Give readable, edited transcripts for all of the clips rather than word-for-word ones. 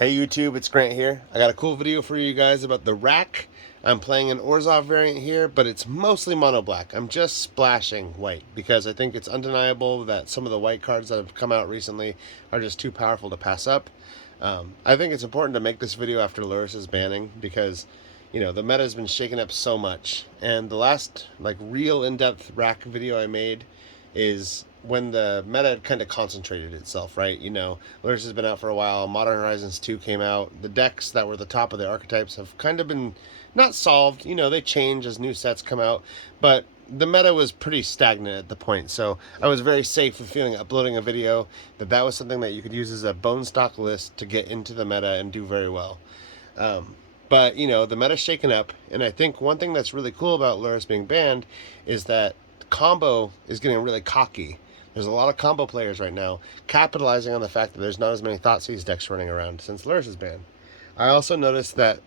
Hey YouTube, it's Grant here. I got a cool video for you guys about the rack. I'm playing an Orzhov variant here, but it's mostly mono black. I'm just splashing white because I think it's undeniable that some of the white cards that have come out recently are just too powerful to pass up. I think it's important to make this video after Lurrus' banning because, you know, the meta has been shaken up so much. And the last real in-depth rack video I made is when the meta kind of concentrated itself, right? You know, Lurrus has been out for a while. Modern Horizons 2 came out. The decks that were the top of the archetypes have kind of been not solved. You know, they change as new sets come out, but the meta was pretty stagnant at the point. So I was very safe with feeling uploading a video that was something that you could use as a bone stock list to get into the meta and do very well. But, you know, the meta's shaken up, and I think one thing that's really cool about Lurrus being banned is that combo is getting really cocky. There's a lot of combo players right now capitalizing on the fact that there's not as many Thoughtsies decks running around since Lurrus is banned. I also noticed that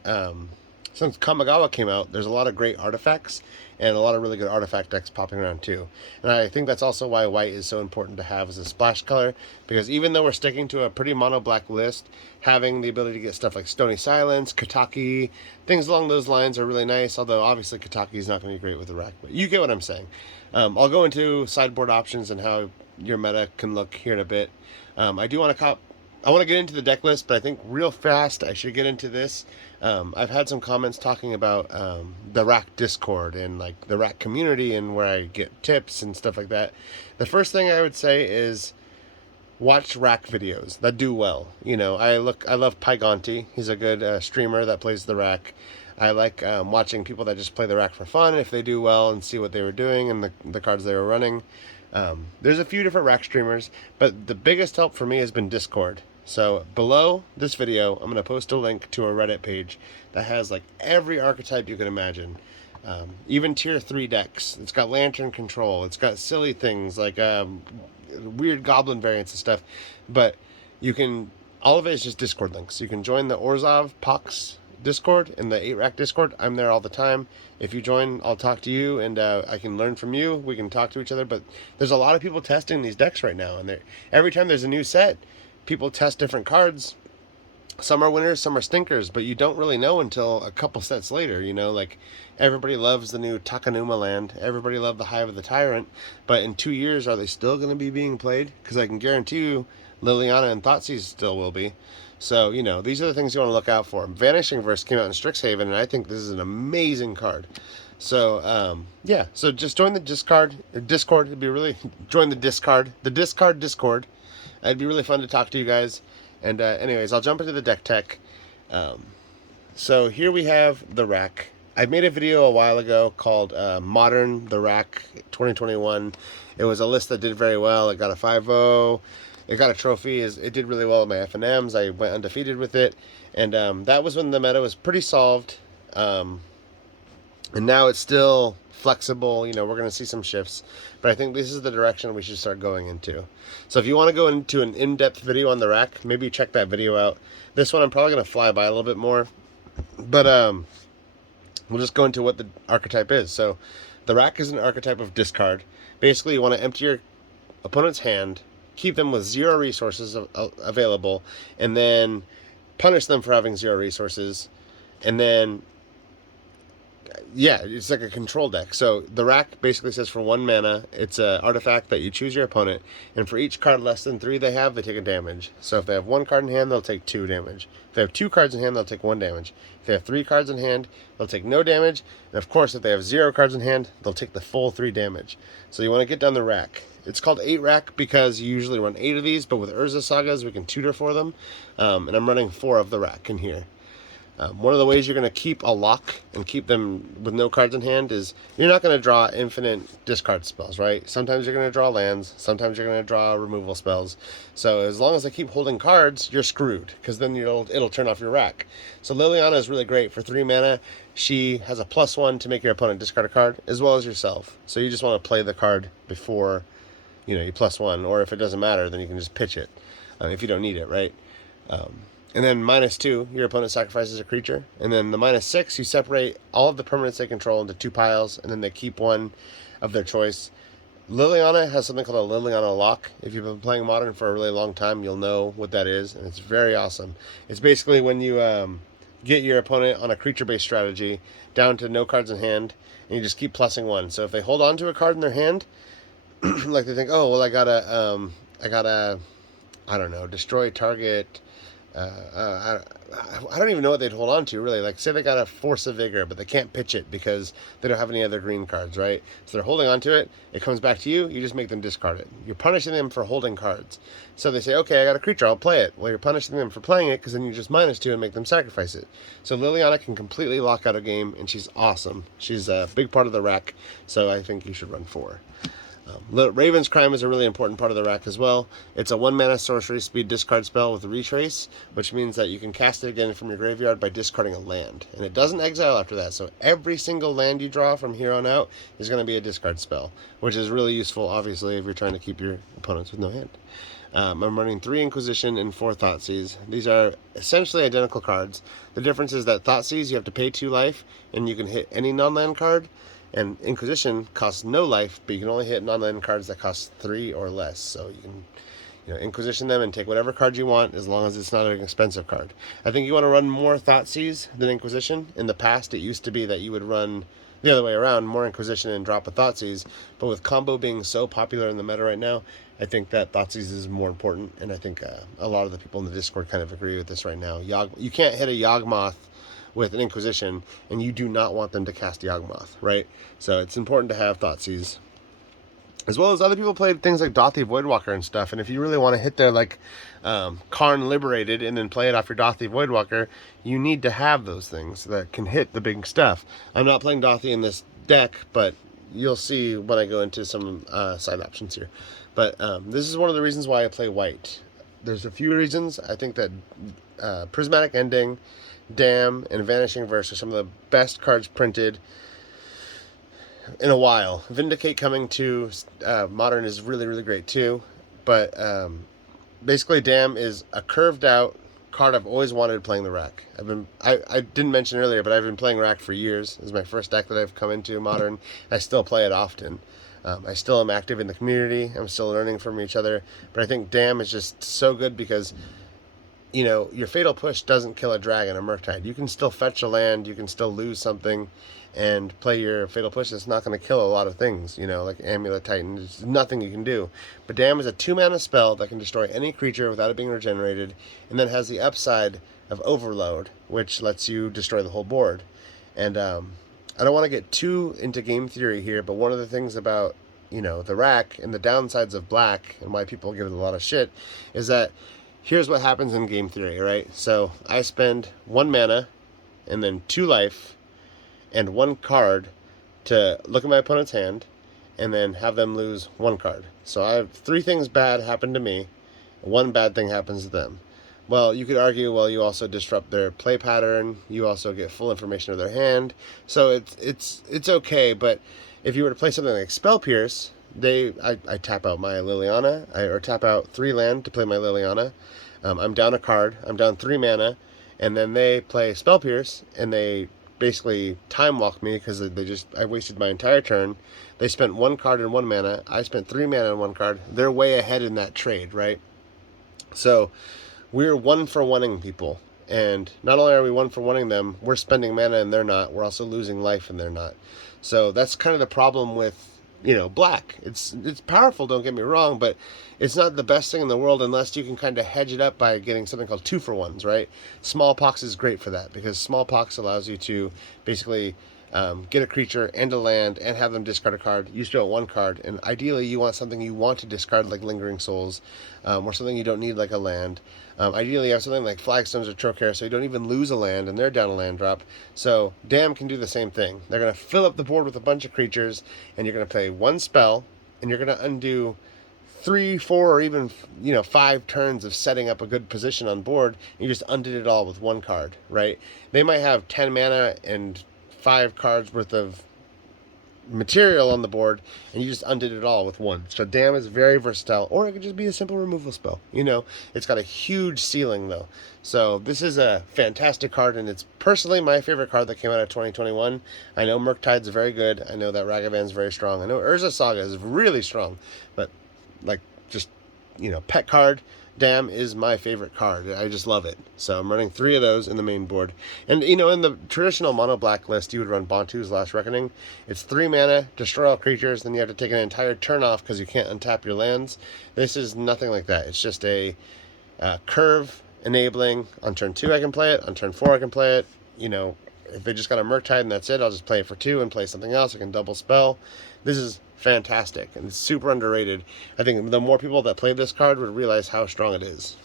since Kamigawa came out, there's a lot of great artifacts and a lot of really good artifact decks popping around too. And I think that's also why white is so important to have as a splash color, because even though we're sticking to a pretty mono black list, having the ability to get stuff like Stony Silence, Kataki, things along those lines are really nice, although obviously Kataki is not going to be great with the rack, but you get what I'm saying. I'll go into sideboard options and how your meta can look here in a bit. I want to get into the deck list, but I think real fast I should get into this. I've had some comments talking about the rack Discord and like the rack community and where I get tips and stuff like that. The first thing I would say is watch rack videos that do well. You know, I love Pygonti. He's a good streamer that plays the rack. I like watching people that just play the rack for fun if they do well and see what they were doing and the cards they were running. There's a few different rack streamers, but the biggest help for me has been Discord. So below this video, I'm going to post a link to a Reddit page that has like every archetype you can imagine. Even tier 3 decks. It's got Lantern Control. It's got silly things like weird goblin variants and stuff. But you can, all of it is just Discord links. You can join the Orzhov Pox Discord and the 8-Rack Discord. I'm there all the time. If you join, I'll talk to you and I can learn from you. We can talk to each other. But there's a lot of people testing these decks right now. And every time there's a new set, people test different cards. Some are winners, some are stinkers, but you don't really know until a couple sets later. You know, like everybody loves the new Takanuma land. Everybody loved the Hive of the Tyrant. But in 2 years, are they still going to be being played? Because I can guarantee you Liliana and Thoughtseize still will be. So, you know, these are the things you want to look out for. Vanishing Verse came out in Strixhaven, and I think this is an amazing card. So, yeah. So just join the Discord. It'd be really... Join the Discord. The Discord. It'd be really fun to talk to you guys. And anyways, I'll jump into the deck tech. So here we have the rack. I made a video a while ago called Modern the Rack 2021. It was a list that did very well. It got a 5-0. It got a trophy. It did really well at my FNMs. I went undefeated with it. And that was when the meta was pretty solved. And now it's still flexible. You know, we're going to see some shifts. But I think this is the direction we should start going into. So if you want to go into an in-depth video on the rack, maybe check that video out. This one I'm probably going to fly by a little bit more. But we'll just go into what the archetype is. So the rack is an archetype of discard. Basically, you want to empty your opponent's hand, keep them with 0 resources available, and then punish them for having 0 resources. And then, yeah, it's like a control deck. So the rack basically says for 1 mana, it's an artifact that you choose your opponent, and for each card less than 3 they have, they take a damage. So if they have 1 card in hand, they'll take 2 damage. If they have 2 cards in hand, they'll take 1 damage. If they have 3 cards in hand, they'll take no damage. And of course, if they have 0 cards in hand, they'll take the full 3 damage. So you want to get down the rack. It's called 8-Rack because you usually run 8 of these, but with Urza Sagas, we can tutor for them. And I'm running 4 of the rack in here. One of the ways you're going to keep a lock and keep them with no cards in hand is you're not going to draw infinite discard spells, right? Sometimes you're going to draw lands. Sometimes you're going to draw removal spells. So as long as I keep holding cards, you're screwed because then it'll turn off your rack. So Liliana is really great for 3 mana. She has a +1 to make your opponent discard a card as well as yourself. So you just want to play the card before, you know, you +1. Or if it doesn't matter, then you can just pitch it if you don't need it, right? And then -2, your opponent sacrifices a creature. And then the -6, you separate all of the permanents they control into 2 piles, and then they keep 1 of their choice. Liliana has something called a Liliana lock. If you've been playing Modern for a really long time, you'll know what that is, and it's very awesome. It's basically when you get your opponent on a creature-based strategy down to no cards in hand, and you just keep plussing one. So if they hold on to a card in their hand, like they think, oh well, I gotta, I don't know, destroy target. I don't even know what they'd hold on to, really. Like, say they got a Force of Vigor, but they can't pitch it because they don't have any other green cards, right? So they're holding on to it. It comes back to you. You just make them discard it. You're punishing them for holding cards. So they say, okay, I got a creature. I'll play it. Well, you're punishing them for playing it because then you just -2 and make them sacrifice it. So Liliana can completely lock out a game, and she's awesome. She's a big part of the rack, so I think you should run 4. Raven's Crime is a really important part of the rack as well. It's a 1-mana sorcery speed discard spell with a retrace, which means that you can cast it again from your graveyard by discarding a land. And it doesn't exile after that, so every single land you draw from here on out is going to be a discard spell, which is really useful, obviously, if you're trying to keep your opponents with no hand. I'm running 3 Inquisition and 4 Thoughtsies. These are essentially identical cards. The difference is that Thoughtsies, you have to pay 2 life, and you can hit any non-land card. And Inquisition costs no life, but you can only hit non-land cards that cost 3 or less. So you can, Inquisition them and take whatever card you want, as long as it's not an expensive card. I think you want to run more Thoughtseize than Inquisition. In the past, it used to be that you would run the other way around, more Inquisition and drop a Thoughtseize. But with combo being so popular in the meta right now, I think that Thoughtseize is more important. And I think a lot of the people in the Discord kind of agree with this right now. You can't hit a Yawgmoth with an Inquisition, and you do not want them to cast Yawgmoth, right? So it's important to have Thoughtseize. As well as other people played things like Dothy Voidwalker and stuff, and if you really want to hit their, like, Karn Liberated and then play it off your Dothy Voidwalker, you need to have those things that can hit the big stuff. I'm not playing Dothy in this deck, but you'll see when I go into some side options here. But this is one of the reasons why I play white. There's a few reasons. I think that Prismatic Ending, Dam, and Vanishing Verse are some of the best cards printed in a while. Vindicate coming to Modern is really, really great too. But basically, Dam is a curved out card I've always wanted playing the rack. I didn't mention earlier, but I've been playing rack for years. This is my first deck that I've come into Modern. I still play it often. I still am active in the community. I'm still learning from each other. But I think Dam is just so good because your Fatal Push doesn't kill a dragon or Murktide. You can still fetch a land, you can still lose something, and play your Fatal Push. It's not going to kill a lot of things, like Amulet Titan. There's nothing you can do. But Dam is a 2-mana spell that can destroy any creature without it being regenerated, and then has the upside of Overload, which lets you destroy the whole board. And I don't want to get too into game theory here, but one of the things about the rack and the downsides of black and why people give it a lot of shit is that here's what happens in game theory, right? So I spend 1 mana and then 2 life and 1 card to look at my opponent's hand and then have them lose 1 card. So I have 3 things bad happen to me, 1 bad thing happens to them. Well, you could argue, well, you also disrupt their play pattern, you also get full information of their hand, so it's okay. But if you were to play something like Spell Pierce, I tap out my Liliana, or tap out 3 land to play my Liliana. I'm down a card, I'm down 3 mana, and then they play Spell Pierce, and they basically time walk me because I wasted my entire turn. They spent 1 card and 1 mana, I spent 3 mana and 1 card. They're way ahead in that trade, right? So we're 1-for-1ing people, and not only are we 1-for-1ing them, we're spending mana and they're not. We're also losing life and they're not. So that's kind of the problem with black. It's powerful, don't get me wrong, but it's not the best thing in the world unless you can kind of hedge it up by getting something called 2-for-1s, right? Smallpox is great for that because Smallpox allows you to basically get a creature and a land and have them discard a card. You still have 1 card, and ideally you want something you want to discard like Lingering Souls, or something you don't need like a land. Ideally you have something like Flagstones or Trocaire, so you don't even lose a land and they're down a land drop. So Dam can do the same thing. They're going to fill up the board with a bunch of creatures, and you're going to play 1 spell, and you're going to undo 3, 4, or even 5 turns of setting up a good position on board. And you just undid it all with 1 card, right? They might have 10 mana and 5 cards worth of material on the board, and you just undid it all with one. So Dam is very versatile, or it could just be a simple removal spell. You know, it's got a huge ceiling though. So this is a fantastic card, and it's personally my favorite card that came out of 2021. I know Murktide's very good. I know that Ragavan's very strong. I know Urza Saga is really strong, but like just, you know, pet card. Dam is my favorite card. I just love it. So I'm running 3 of those in the main board. And, you know, in the traditional mono black list, you would run Bantu's Last Reckoning. It's 3 mana, destroy all creatures, then you have to take an entire turn off because you can't untap your lands. This is nothing like that. It's just a curve enabling. On turn 2 I can play it. On turn 4 I can play it. You know, if they just got a Murktide and that's it, I'll just play it for 2 and play something else. I can double spell. This is fantastic, and it's super underrated. I think the more people that play this card would realize how strong it is.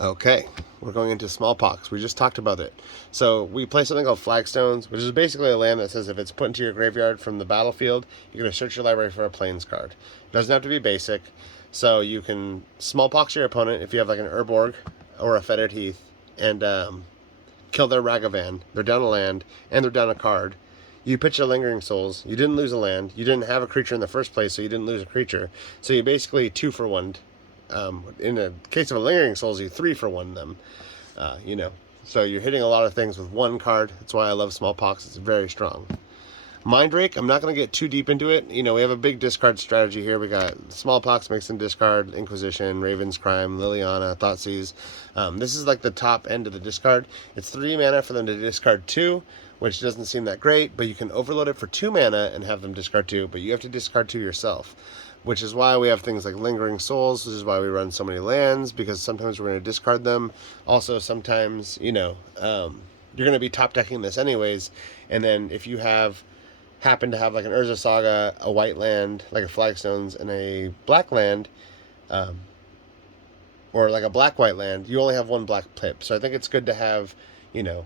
Okay, we're going into Smallpox. We just talked about it. So we play something called Flagstones, which is basically a land that says if it's put into your graveyard from the battlefield, you're going to search your library for a Plains card. It doesn't have to be basic, so you can Smallpox your opponent if you have like an Urborg or a Fetid Heath, and kill their Ragavan. They're down a land, and they're down a card. You pitch a Lingering Souls. You didn't lose a land. You didn't have a creature in the first place, so you didn't lose a creature. So you basically 2 for 1. In the case of a Lingering Souls, you 3 for 1 them. You know, so you're hitting a lot of things with 1 card. That's why I love Smallpox. It's very strong. Mindrake, I'm not going to get too deep into it. You know, we have a big discard strategy here. We got Smallpox, Mix and Discard, Inquisition, Raven's Crime, Liliana, Thoughtseize. This is like the top end of the discard. It's 3 mana for them to discard 2, which doesn't seem that great, but you can overload it for 2 mana and have them discard 2, but you have to discard 2 yourself, which is why we have things like Lingering Souls. This is why we run so many lands, because sometimes we're going to discard them. Also, sometimes, you know, you're going to be top decking this anyways, and then if you happen to have like an Urza Saga, a white land, like a Flagstones, and a black land, or like a black-white land, you only have 1 black pip. So I think it's good to have, you know,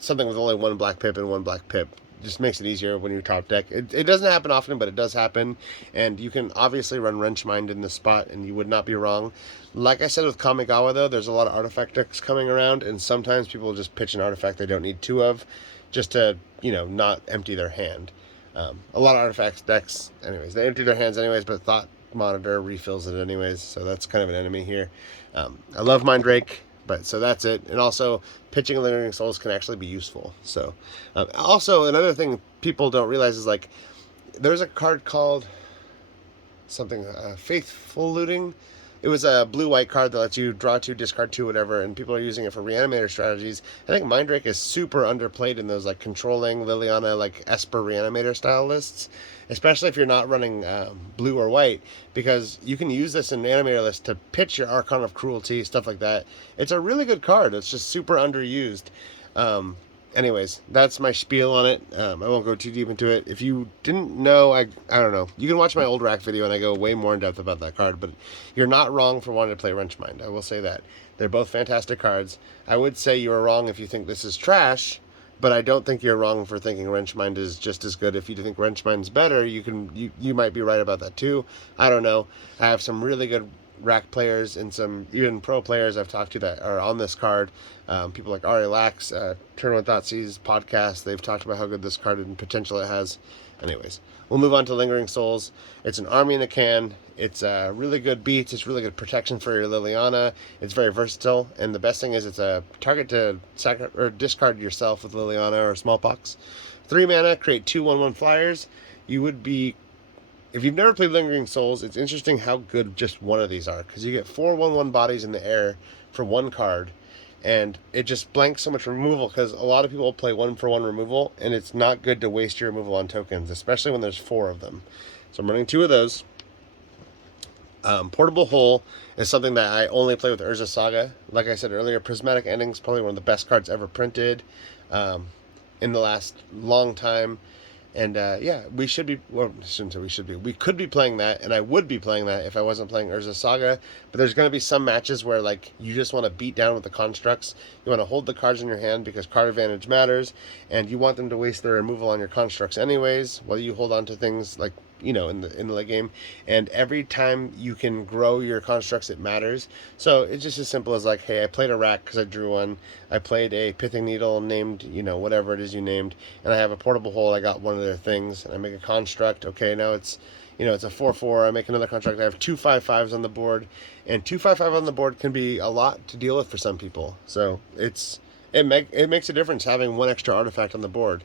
something with only 1 black pip and 1 black pip. Just makes it easier when you're top deck. It doesn't happen often, but it does happen. And you can obviously run Wrenchmind in this spot, and you would not be wrong. Like I said with Kamigawa, though, there's a lot of artifact decks coming around, and sometimes people just pitch an artifact they don't need 2 of, just to, you know, not empty their hand. A lot of artifact decks, anyways, they empty their hands anyways, but Thought Monitor refills it anyways, so that's kind of an enemy here. I love Mindrake. But so that's it. And also, pitching Lingering Souls can actually be useful. So, also another thing people don't realize is like, there's a card called something Faithful Looting. It was a blue-white card that lets you draw 2, discard 2, whatever, and people are using it for Reanimator strategies. I think Mindrake is super underplayed in those like controlling Liliana, like Esper Reanimator style lists, especially if you're not running blue or white, because you can use this in Reanimator list to pitch your Archon of Cruelty, stuff like that. It's a really good card. It's just super underused. Anyways, that's my spiel on it. I won't go too deep into it. If you didn't know, I don't know. You can watch my old rack video and I go way more in depth about that card, but you're not wrong for wanting to play Wrenchmind. I will say that. They're both fantastic cards. I would say you are wrong if you think this is trash, but I don't think you're wrong for thinking Wrenchmind is just as good. If you think Wrenchmind's better, you might be right about that too. I don't know. I have some really good rack players and some even pro players I've talked to that are on this card. People like Ari Lax, Turn One Thoughtsies podcast, they've talked about how good this card and potential it has. Anyways, we'll move on to Lingering Souls. It's an army in a can. It's really good beats. It's really good protection for your Liliana. It's very versatile, and the best thing is it's a target to discard yourself with Liliana or Smallpox. 3 mana, create 2 1/1 flyers. You would be, if you've never played Lingering Souls, it's interesting how good just one of these are, because you get 4 1/1 bodies in the air for 1 card, and it just blanks so much removal, because a lot of people play 1-for-1 removal, and it's not good to waste your removal on tokens, especially when there's 4 of them. So I'm running 2 of those. Portable Hole is something that I only play with Urza Saga. Like I said earlier, Prismatic Ending is probably one of the best cards ever printed in the last long time. And yeah, we should be, well, I shouldn't say we should be, we could be playing that, and I would be playing that if I wasn't playing Urza Saga. But there's going to be some matches where like you just want to beat down with the constructs. You want to hold the cards in your hand because card advantage matters, and you want them to waste their removal on your constructs anyways, whether you hold on to things like in the late game. And every time you can grow your constructs, it matters. So it's just as simple as like, hey, I played a rack because I drew one. I played a pithing needle named, whatever it is you named, and I have a portable hole. I got one of their things, and I make a construct. Okay, now it's it's a 4/4. I make another construct. I have 2 5/5s on the board, and 2 5/5 on the board can be a lot to deal with for some people. So it makes a difference having one extra artifact on the board.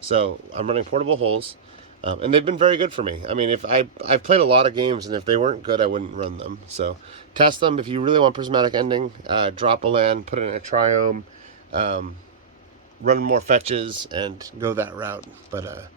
So I'm running portable holes, and they've been very good for me. I mean, if I've played a lot of games, and if they weren't good, I wouldn't run them. So test them. If you really want prismatic ending, drop a land, put it in a triome, run more fetches, and go that route. But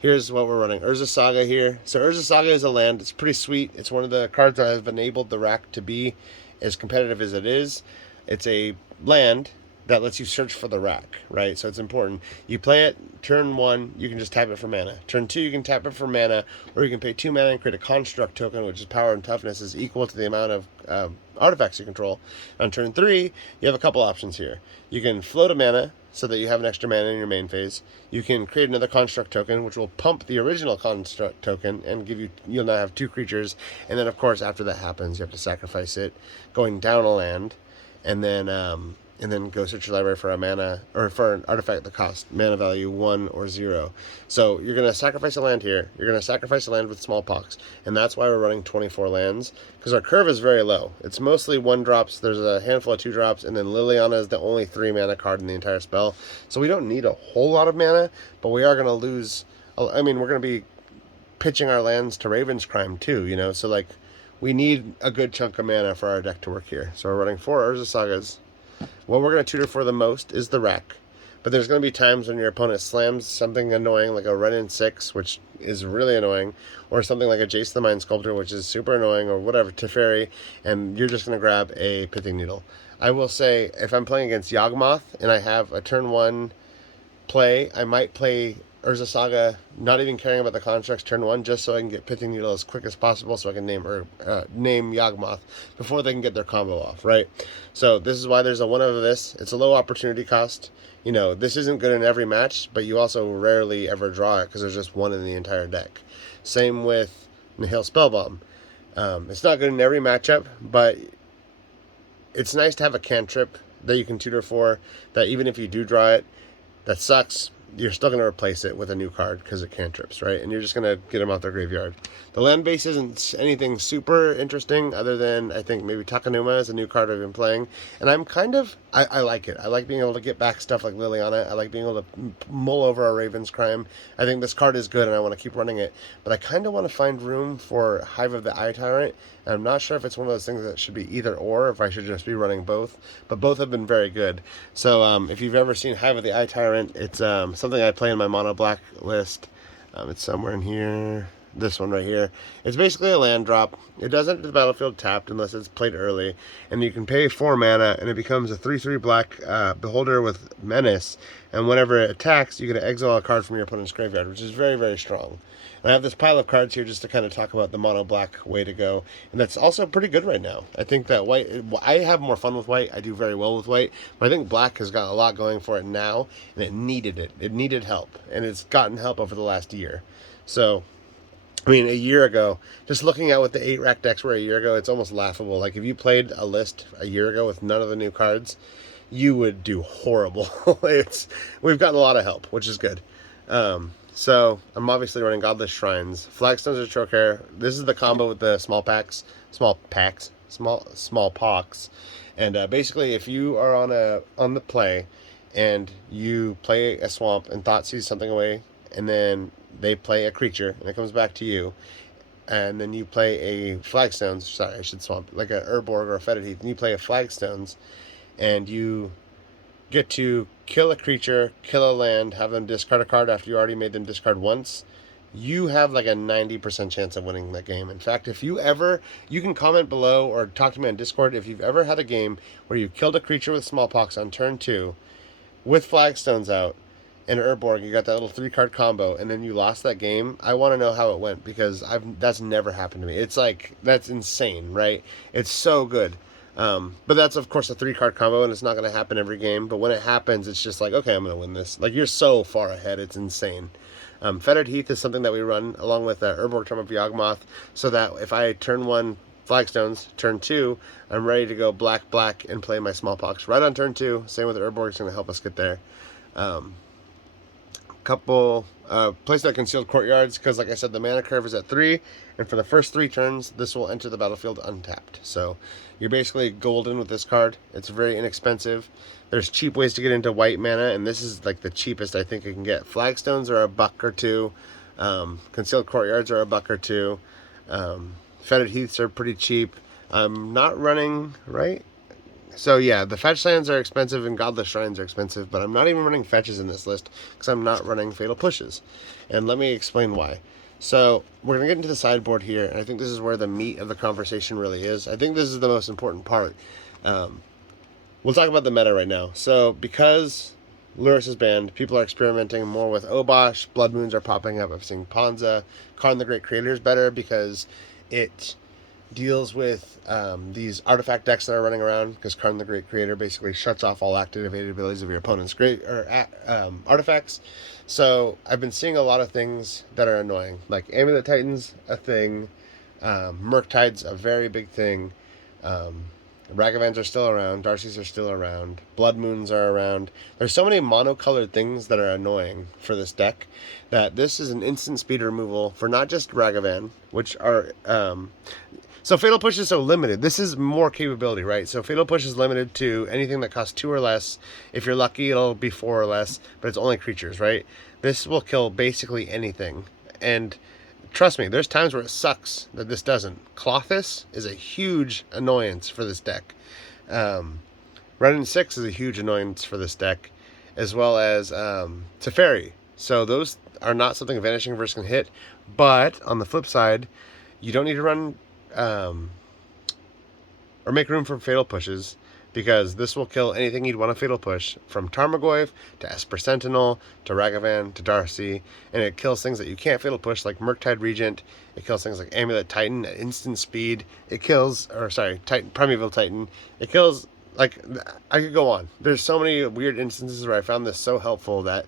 here's what we're running. Urza Saga here. So Urza Saga is a land. It's pretty sweet. It's one of the cards that have enabled the rack to be as competitive as it is. It's a land that lets you search for the rack, right? So it's important. You play it, turn 1, you can just tap it for mana. Turn 2, you can tap it for mana, or you can pay 2 mana and create a construct token, which is power and toughness is equal to the amount of artifacts you control. On turn 3, you have a couple options here. You can float a mana, so that you have an extra mana in your main phase. You can create another construct token, which will pump the original construct token and you'll now have 2 creatures. And then, of course, after that happens, you have to sacrifice it, going down a land, and then go search your library for a mana, or for an artifact that costs mana value 1 or 0. So you're going to sacrifice a land here. You're going to sacrifice a land with smallpox. And that's why we're running 24 lands, because our curve is very low. It's mostly 1-drops. There's a handful of 2-drops, and then Liliana is the only 3 mana card in the entire spell. So we don't need a whole lot of mana, but we are going to lose. I mean, we're going to be pitching our lands to Raven's Crime too, so like we need a good chunk of mana for our deck to work here. So we're running 4 Urza Sagas. What we're going to tutor for the most is the rack. But there's going to be times when your opponent slams something annoying, like a run-in 6, which is really annoying, or something like a Jace the Mind Sculptor, which is super annoying, or whatever, Teferi, and you're just going to grab a Pithing Needle. I will say, if I'm playing against Yawgmoth, and I have a turn 1 play, I might play Urza Saga, not even caring about the constructs turn 1, just so I can get Pithing Needle as quick as possible, so I can name Yawgmoth before they can get their combo off, right? So this is why there's a 1 of this. It's a low opportunity cost. This isn't good in every match, but you also rarely ever draw it because there's just 1 in the entire deck. Same with Nihil Spellbomb. It's not good in every matchup, but it's nice to have a cantrip that you can tutor for, that even if you do draw it, that sucks. You're still going to replace it with a new card because it cantrips, right? And you're just going to get them out their graveyard. The land base isn't anything super interesting other than, I think, maybe Takanuma is a new card I've been playing. And I'm I like it. I like being able to get back stuff like Liliana. I like being able to mull over a Raven's Crime. I think this card is good and I want to keep running it. But I kind of want to find room for Hive of the Eye Tyrant. And I'm not sure if it's one of those things that should be either or, if I should just be running both. But both have been very good. So if you've ever seen Hive of the Eye Tyrant, it's something I play in my mono black list. It's somewhere in here. This one right here. It's basically a land drop. It doesn't enter the battlefield tapped unless it's played early. And you can pay 4 mana, and it becomes a 3/3 black Beholder with Menace. And whenever it attacks, you get to exile a card from your opponent's graveyard, which is very, very strong. And I have this pile of cards here just to kind of talk about the mono black way to go. And that's also pretty good right now. I think that white, I have more fun with white. I do very well with white. But I think black has got a lot going for it now, and it needed it. It needed help. And it's gotten help over the last year. So I mean, a year ago, just looking at what the 8 rack decks were a year ago, it's almost laughable. Like, if you played a list a year ago with none of the new cards, you would do horrible. We've gotten a lot of help, which is good. So, I'm obviously running Godless Shrines. Flagstones of Trocaire. This is the combo with the small pox. And basically, if you are on the play, and you play a swamp and Thoughtseize something away, and then they play a creature, and it comes back to you, and then you play a Flagstones, sorry, I should swamp, like a Urborg or a Fetid Heath, and you play a Flagstones, and you get to kill a creature, kill a land, have them discard a card after you already made them discard once, you have like a 90% chance of winning that game. In fact, if you can comment below or talk to me on Discord if you've ever had a game where you killed a creature with smallpox on turn 2 with Flagstones out, and Urborg, you got that little 3-card combo, and then you lost that game. I want to know how it went, because that's never happened to me. It's like, that's insane, right? It's so good. But that's, of course, a 3-card combo, and it's not going to happen every game. But when it happens, it's just like, okay, I'm going to win this. Like, you're so far ahead, it's insane. Fettered Heath is something that we run along with Urborg Tome of Yawgmoth, so that if I turn 1 Flagstones, turn 2, I'm ready to go black, black, and play my Smallpox right on turn 2. Same with Urborg, it's going to help us get there. Couple place that concealed courtyards, because like I said, the mana curve is at 3, and for the first 3 turns this will enter the battlefield untapped, so you're basically golden with this card. It's very inexpensive. There's cheap ways to get into white mana, and this is like the cheapest I think you can get. Flagstones are $1 or $2, concealed courtyards are $1 or $2, fettered heaths are pretty cheap. I'm not running, right? So yeah, the fetch lands are expensive and Godless Shrines are expensive, but I'm not even running fetches in this list because I'm not running Fatal Pushes. And let me explain why. So we're going to get into the sideboard here, and I think this is where the meat of the conversation really is. I think this is the most important part. We'll talk about the meta right now. So because Lurrus is banned, people are experimenting more with Obosh, Blood Moons are popping up. I've seen Ponza. Karn the Great Creator is better because it deals with these artifact decks that are running around, because Karn the Great Creator basically shuts off all activated abilities of your opponent's artifacts. So I've been seeing a lot of things that are annoying, like Amulet Titan's a thing, Murktide's a very big thing, Ragavans are still around, Darcy's are still around, Blood Moons are around. There's so many monocolored things that are annoying for this deck that this is an instant speed removal for not just Ragavan, which are so Fatal Push is so limited. This is more capability, right? So Fatal Push is limited to anything that costs 2 or less. If you're lucky, it'll be 4 or less, but it's only creatures, right? This will kill basically anything. And trust me, there's times where it sucks that this doesn't. Clothis is a huge annoyance for this deck. Renin 6 is a huge annoyance for this deck, as well as Teferi. So those are not something Vanishing Verse can hit. But on the flip side, you don't need to run or make room for Fatal Pushes, because this will kill anything you'd want to Fatal Push, from Tarmogoyf to Esper Sentinel to Ragavan to Darcy, and it kills things that you can't Fatal Push, like Murktide Regent. It kills things like Amulet Titan at instant speed. It kills, or sorry, Primeval Titan. It kills, like, I could go on. There's so many weird instances where I found this so helpful that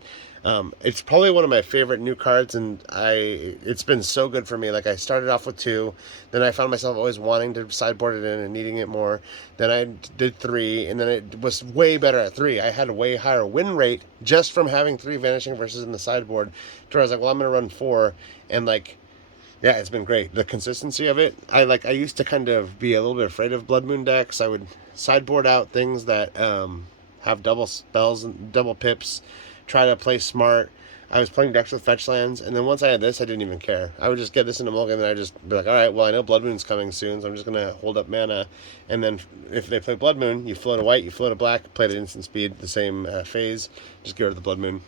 it's probably one of my favorite new cards, and it's been so good for me. Like, I started off with 2, then I found myself always wanting to sideboard it in and needing it more. Then I did 3, and then it was way better at 3. I had a way higher win rate just from having 3 Vanishing Verses in the sideboard, to where I was like, well, I'm going to run 4, and like, yeah, it's been great. The consistency of it, I used to kind of be a little bit afraid of Blood Moon decks. I would sideboard out things that have double spells and double pips, try to play smart. I was playing decks with fetch lands, and then once I had this, I didn't even care. I would just get this into mulligan, and then I just be like, all right, well, I know Blood Moon's coming soon, so I'm just going to hold up mana. And then if they play Blood Moon, you float a white, you float a black, play it at instant speed, the same phase, just get rid of the Blood Moon.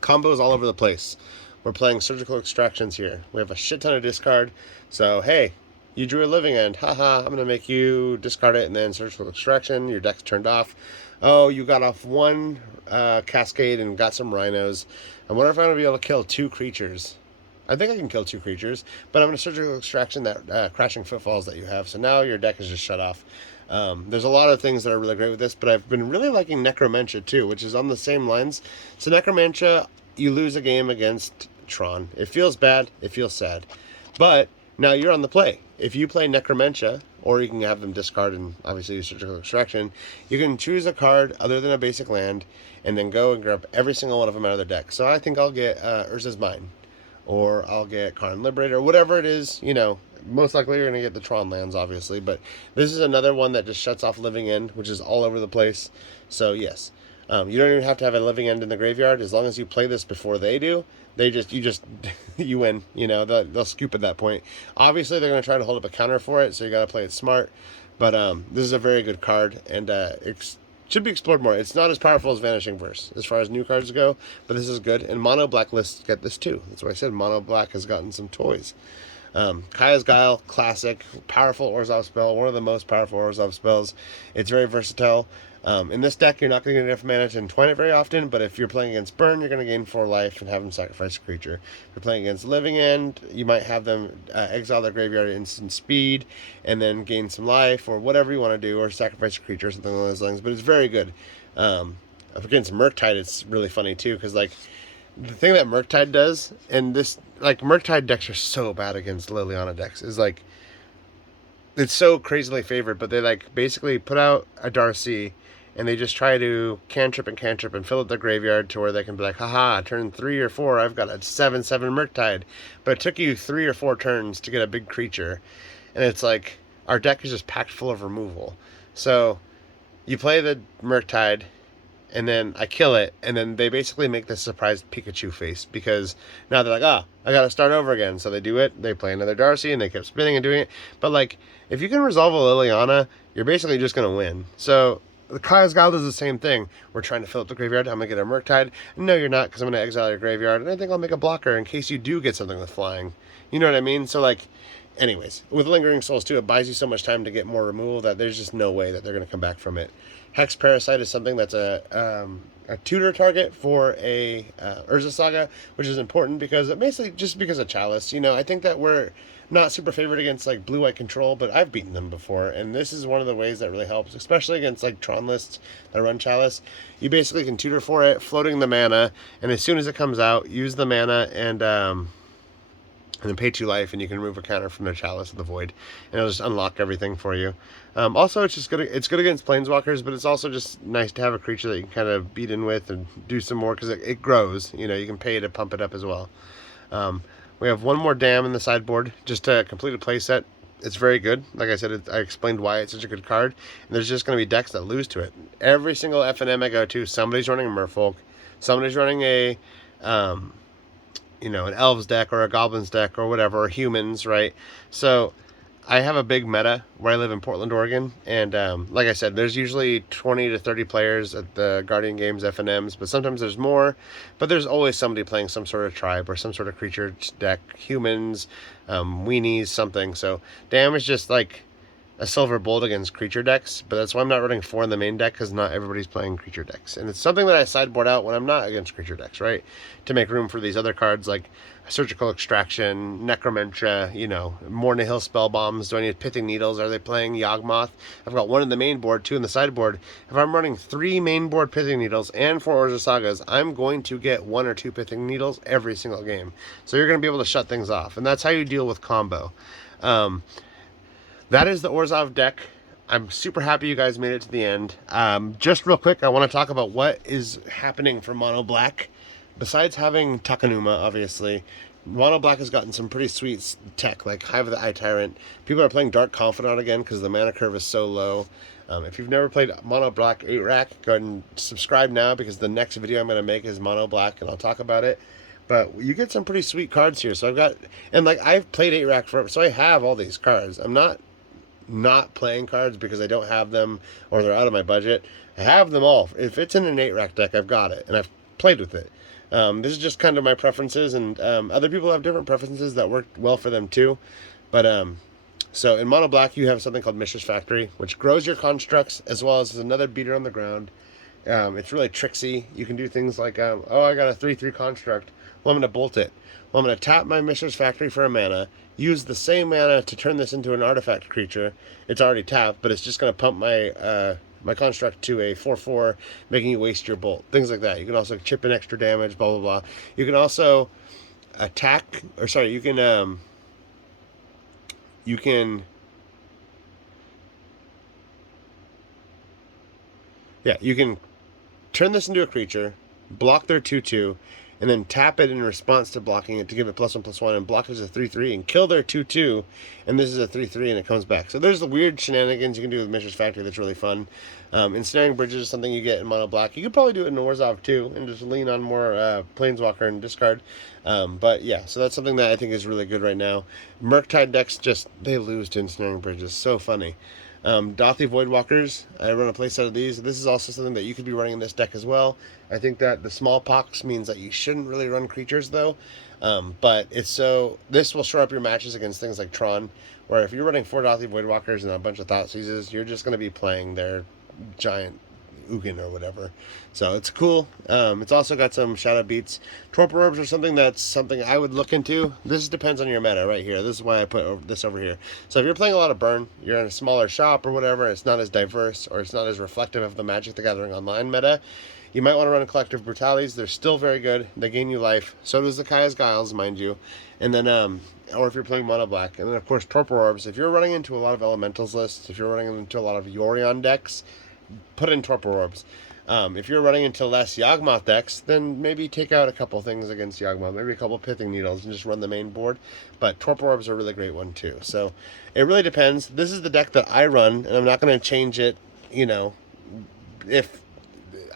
Combos all over the place. We're playing Surgical Extractions here. We have a shit ton of discard, so hey, you drew a Living End, haha, I'm going to make you discard it, and then Surgical Extraction, your deck's turned off. Oh, you got off 1 Cascade and got some Rhinos. I wonder if I'm going to be able to kill 2 creatures. I think I can kill 2 creatures, but I'm going to Surgical Extraction that Crashing Footfalls that you have, so now your deck is just shut off. There's a lot of things that are really great with this, but I've been really liking Necromantia too, which is on the same lines. So Necromantia, you lose a game against Tron. It feels bad, it feels sad, but now you're on the play. If you play Necromantia, or you can have them discard and obviously use Surgical Extraction, you can choose a card other than a basic land, and then go and grab every single one of them out of their deck. So I think I'll get Urza's Mine, or I'll get Karn Liberator, whatever it is, you know. Most likely you're going to get the Tron lands, obviously, but this is another one that just shuts off Living End, which is all over the place. So yes, you don't even have to have a Living End in the graveyard. As long as you play this before they do, you win. You know, they'll scoop at that point. Obviously, they're going to try to hold up a counter for it, so you got to play it smart. But this is a very good card, and it should be explored more. It's not as powerful as Vanishing Verse as far as new cards go, but this is good. And Mono Black lists get this too. That's why I said Mono Black has gotten some toys. Kaya's Guile, classic, powerful Orzhov spell, one of the most powerful Orzhov spells. It's very versatile. In this deck, you're not going to get enough mana to entwine it very often, but if you're playing against Burn, you're going to gain 4 life and have them sacrifice a creature. If you're playing against Living End, you might have them exile their graveyard at instant speed and then gain some life, or whatever you want to do, or sacrifice a creature or something along those lines, but it's very good. Against Murktide, it's really funny too, because like, the thing that Murktide does, and this, like, Murktide decks are so bad against Liliana decks, is like, it's so crazily favored, but they like basically put out a Darcy and they just try to cantrip and fill up their graveyard to where they can be like, haha, turn 3 or 4, I've got a 7/7 Murktide. But it took you 3 or 4 turns to get a big creature. And it's like, our deck is just packed full of removal. So you play the Murktide, and then I kill it, and then they basically make this surprised Pikachu face, because now they're like, I gotta start over again. So they do it, they play another Darcy, and they keep spinning and doing it. But like, if you can resolve a Liliana, you're basically just gonna win. So the Kaya's Guile does the same thing. We're trying to fill up the graveyard, I'm gonna get a Murktide. No, you're not, because I'm gonna exile your graveyard, and I think I'll make a blocker in case you do get something with flying. You know what I mean? So like, anyways, with Lingering Souls too, it buys you so much time to get more removal that there's just no way that they're gonna come back from it. Hex Parasite is something that's a tutor target for a Urza Saga, which is important because it basically just because of Chalice. You know, I think that we're not super favored against like blue-white control, but I've beaten them before, and this is one of the ways that really helps, especially against like Tron lists that run Chalice. You basically can tutor for it, floating the mana, and as soon as it comes out, use the mana and then pay 2 life, and you can remove a counter from their Chalice of the Void, and it'll just unlock everything for you. Also, it's just good. It's good against Planeswalkers, but it's also just nice to have a creature that you can kind of beat in with and do some more, because it grows. You know, you can pay to pump it up as well. We have one more Dam in the sideboard, just to complete a playset. It's very good. Like I said, I explained why it's such a good card, and there's just going to be decks that lose to it. Every single FNM I go to, somebody's running a Merfolk, somebody's running a you know, an Elves deck or a Goblins deck or whatever, or humans, right? So I have a big meta where I live in Portland, Oregon, and like I said, there's usually 20 to 30 players at the Guardian Games FNMs, but sometimes there's more, but there's always somebody playing some sort of tribe or some sort of creature deck, humans, weenies, something. So Dam is just like a silver bolt against creature decks, but that's why I'm not running 4 in the main deck, because not everybody's playing creature decks. And it's something that I sideboard out when I'm not against creature decks, right? To make room for these other cards like Surgical Extraction, Necromantia, you know, more Nihil Spell Bombs. Do I need Pithing Needles? Are they playing Yawgmoth? I've got 1 in the main board, 2 in the sideboard. If I'm running 3 main board Pithing Needles and 4 Urza Sagas, I'm going to get 1 or 2 Pithing Needles every single game. So you're going to be able to shut things off, and that's how you deal with combo. That is the Orzhov deck. I'm super happy you guys made it to the end. Just real quick, I want to talk about what is happening for Mono Black. Besides having Takenuma, obviously, Mono Black has gotten some pretty sweet tech, like Hive of the Eye Tyrant. People are playing Dark Confidant again because the mana curve is so low. If you've never played Mono Black 8-Rack, go ahead and subscribe now, because the next video I'm going to make is Mono Black, and I'll talk about it. But you get some pretty sweet cards here. So I've got, and like I've played 8-Rack forever, so I have all these cards. I'm not playing cards because I don't have them or they're out of my budget. I have them all. If it's in an 8-Rack deck, I've got it, and I've played with it. This is just kind of my preferences, and other people have different preferences that work well for them too. But so in Mono Black, you have something called Mishra's Factory, which grows your constructs, as well as another beater on the ground. It's really tricksy. You can do things like, oh, I got a 3/3 construct. Well, I'm going to bolt it. Well, I'm going to tap my Mishra's Factory for a mana, use the same mana to turn this into an artifact creature. It's already tapped, but it's just going to pump my my construct to a 4/4, making you waste your bolt. Things like that. You can also chip in extra damage, blah, blah, blah. You can also attack, or sorry, you can turn this into a creature, block their 2/2, and then tap it in response to blocking it to give it +1/+1, and block it as a 3/3 and kill their 2/2, and this is a 3/3 and it comes back. So there's the weird shenanigans you can do with Mishra's Factory that's really fun. Ensnaring Bridges is something you get in Mono Black. You could probably do it in Orzhov too, and just lean on more Planeswalker and discard. But yeah, so that's something that I think is really good right now. Murktide decks just, they lose to Ensnaring Bridges. So funny. Dothy Voidwalkers, I run a playset of these. This is also something that you could be running in this deck as well. I think that the smallpox means that you shouldn't really run creatures though, but it's so, this will shore up your matches against things like Tron, where if you're running 4 Dothy Voidwalkers and a bunch of Thoughtseizes, you're just going to be playing their giant Ugin or whatever. So it's cool. It's also got some shadow beats. Torpor Orbs are something I would look into. This depends on your meta right here. This is why I put this over here. So if you're playing a lot of burn, you're in a smaller shop or whatever, it's not as diverse or it's not as reflective of the Magic the Gathering Online meta, you might want to run Collective Brutalities. They're still very good. They gain you life. So does the Kaya's Guiles, mind you. And then, or if you're playing Mono Black. And then, of course, Torpor Orbs. If you're running into a lot of Elementals lists, if you're running into a lot of Yorion decks, put in Torpor Orbs. If you're running into less Yawgmoth decks, then maybe take out a couple things against Yawgmoth, maybe a couple Pithing Needles, and just run the main board. But Torpor Orbs are a really great one, too. So it really depends. This is the deck that I run, and I'm not going to change it, you know, if...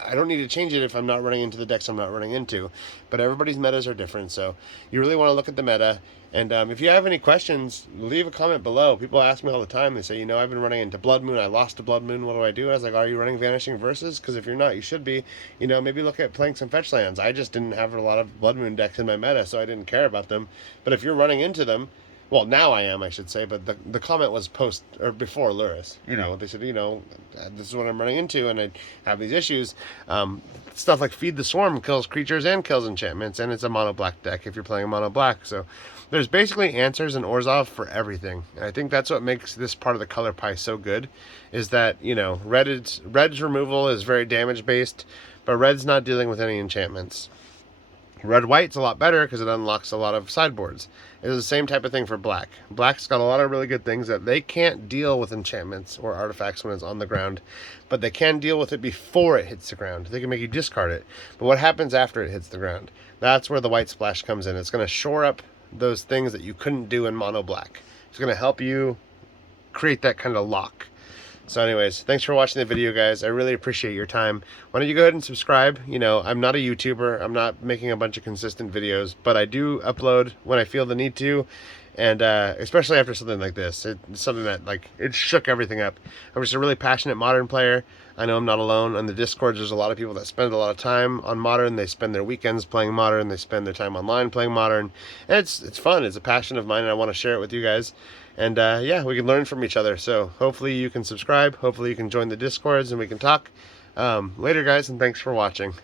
I don't need to change it if I'm not running into the decks I'm not running into. But everybody's metas are different, so you really want to look at the meta. And if you have any questions, leave a comment below. People ask me all the time. They say, you know, I've been running into Blood Moon. I lost to Blood Moon. What do I do? I was like, are you running Vanishing Verses? Because if you're not, you should be. You know, maybe look at playing some fetch lands. I just didn't have a lot of Blood Moon decks in my meta, so I didn't care about them. But if you're running into them, well, now I am, I should say, but the comment was before Lurrus. You know, they said, you know, this is what I'm running into, and I have these issues. Stuff like Feed the Swarm kills creatures and kills enchantments, and it's a mono black deck if you're playing a mono black. So there's basically answers in Orzhov for everything. And I think that's what makes this part of the color pie so good, is that, you know, red's removal is very damage based, but red's not dealing with any enchantments. Red-white's a lot better because it unlocks a lot of sideboards. It's the same type of thing for black. Black's got a lot of really good things that they can't deal with enchantments or artifacts when it's on the ground, but they can deal with it before it hits the ground. They can make you discard it. But what happens after it hits the ground? That's where the white splash comes in. It's going to shore up those things that you couldn't do in mono black. It's going to help you create that kind of lock. So anyways, thanks for watching the video, guys. I really appreciate your time. Why don't you go ahead and subscribe? You know, I'm not a YouTuber. I'm not making a bunch of consistent videos, but I do upload when I feel the need to. And especially after something like this. It's something that, like, it shook everything up. I'm just a really passionate Modern player. I know I'm not alone. On the Discord, there's a lot of people that spend a lot of time on Modern. They spend their weekends playing Modern. They spend their time online playing Modern. And it's fun. It's a passion of mine, and I want to share it with you guys. And yeah, we can learn from each other. So hopefully you can subscribe. Hopefully you can join the Discords and we can talk. Later, guys, and thanks for watching.